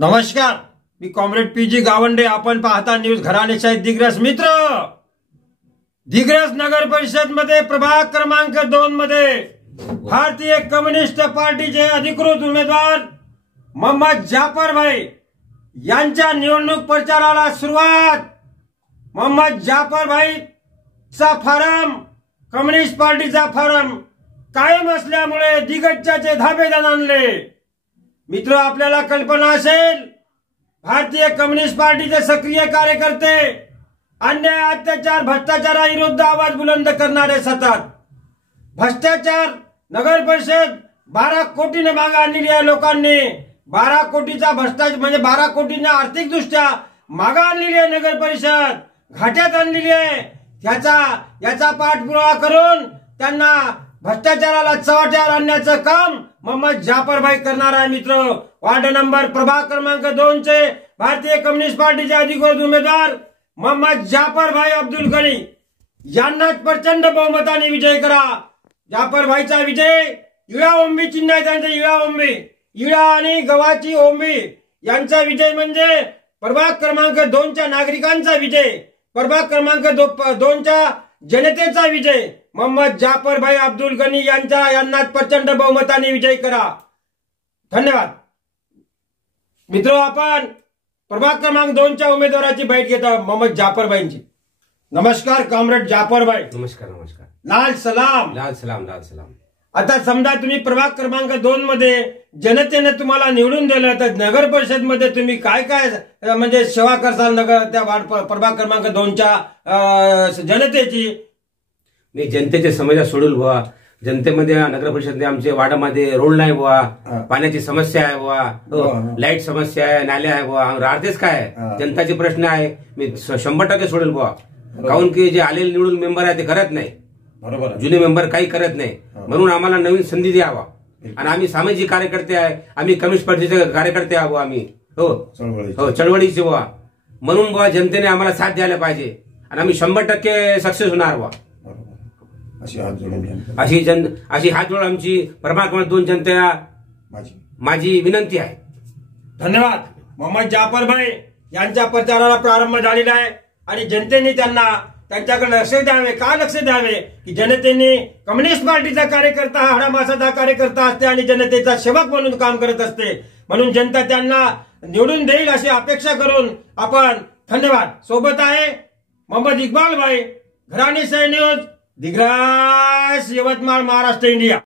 नमस्कार, मी comrade PG Gawande. आपण पाहता न्यूज घराणेशाही दिग्रस. मित्र, दिग्रस नगर परिषद मध्ये प्रभाग क्रमांक 2 मध्ये भारतीय कम्युनिस्ट पार्टीचे अधिकृत उमेदवार मोहम्मद जाफर भाई यांच्या निवडणूक प्रचाराला सुरुवात. मोहम्मद जाफर भाई चा फॉर्म, कम्युनिस्ट पार्टीचा फॉर्म कायम असल्यामुळे दिग्गजाचे धाबेदार आणले. मित्र, आपल्याला कल्पना असेल, भारतीय कम्युनिस्ट पार्टीचे सक्रिय कार्यकर्ते अन्याय, अत्याचार, भ्रष्टाचाराविरुद्ध आवाज बुलंद करणारे सतत. भ्रष्टाचार नगर परिषद 12 कोटीने मागे आणलेली आहे. लोकांनी 12 कोटीचा भ्रष्टाचार म्हणजे 12 कोटींना आर्थिक दृष्ट्या मागे आणलेली आहे. नगर परिषद घाट्यात आणलेली आहे. याचा पाठपुरावा करून त्यांना भ्रष्टाचाराला चव्हाट्यावर आणण्याचं काम मोहम्मद जाफर भाई करणार आहे. मित्र, वार्ड नंबर प्रभाग क्रमांक 2 चे भारतीय कम्युनिस्ट पार्टीचे अधिकृत उमेदवार मोहम्मद जाफर भाई अब्दुल गनी यांनाच प्रचंड बहुमताने विजय करा. जाफर भाईचा विजय इळा ओंबी चिन्ह आहे. त्यांचे इळा ओंबी, इळा आणि गव्हाची ओंबी यांचा विजय म्हणजे प्रभाग क्रमांक 2 च्या नागरिकांचा विजय, प्रभाग क्रमांक 2 च्या जनतेचा विजय. मोहम्मद जाफर भाई अब्दुल गनी यांना प्रचंड बहुमताने विजय करा. धन्यवाद. मित्र, आपण प्रभाग क्रमांक 2 च्या उमेदवाराची बैठ घेत आहोत, मोहम्मद जाफर भाईंची. नमस्कार कॉम्रेड जाफर भाई. नमस्कार. नमस्कार. लाल सलाम. लाल सलाम. लाल सलाम. आता समजा तुम्ही प्रभाग क्रमांक 2 मध्ये जनतेने तुम्हाला निवडून दिलं, तर नगर परिषद मध्ये तुम्ही काय काय म्हणजे सेवा करसाल नगर त्या प्रभाग क्रमांक 2 च्या जनतेची? मी जनतेच्या समस्या सोडून बुवा. जनतेमध्ये नगर परिषद आमच्या वार्डामध्ये रोड नाही बुवा, पाण्याची समस्या आहे बुवा, लाईट समस्या आहे, नाल्या आहे बुवा. राहतेच काय जनताचे प्रश्न आहे. मी 100% सोडेल बुवा. काऊन की जे आलेले निवडून मेंबर आहे ते करत नाही. बरोबर. जुने मेंबर काही करत नाही. म्हणून आम्हाला नवीन संधी द्यावा. आणि आम्ही सामाजिक कार्यकर्ते आहे, आम्ही कम्युनिस्ट पार्टीचे कार्यकर्ते आहो आम्ही. हो, चळवळीचे बुवा. म्हणून बुवा जनतेने आम्हाला साथ द्यायला पाहिजे आणि आम्ही 100% सक्सेस होणार बुवा. अशी हात जोडून आमची प्रभाग क्रमांक 2 जनतेला माझी विनंती आहे. धन्यवाद. मोहम्मद जाफर भाई यांच्या प्रचाराला प्रारंभ झालेला आहे आणि जनतेने त्यांच्याकडे लक्ष द्यावे. का लक्ष द्यावे की जनतेने कम्युनिस्ट पार्टीचा कार्यकर्ता हा हाडामासाचा कार्यकर्ता असते आणि जनतेचा सेवक म्हणून काम करत असते. म्हणून जनता त्यांना निवडून देईल अशी अपेक्षा करून आपण धन्यवाद. सोबत आहे मोहम्मद इक्बाल भाई, घराणेशाही न्यूज, दिग्रस, यवतमाळ, महाराष्ट्र, इंडिया.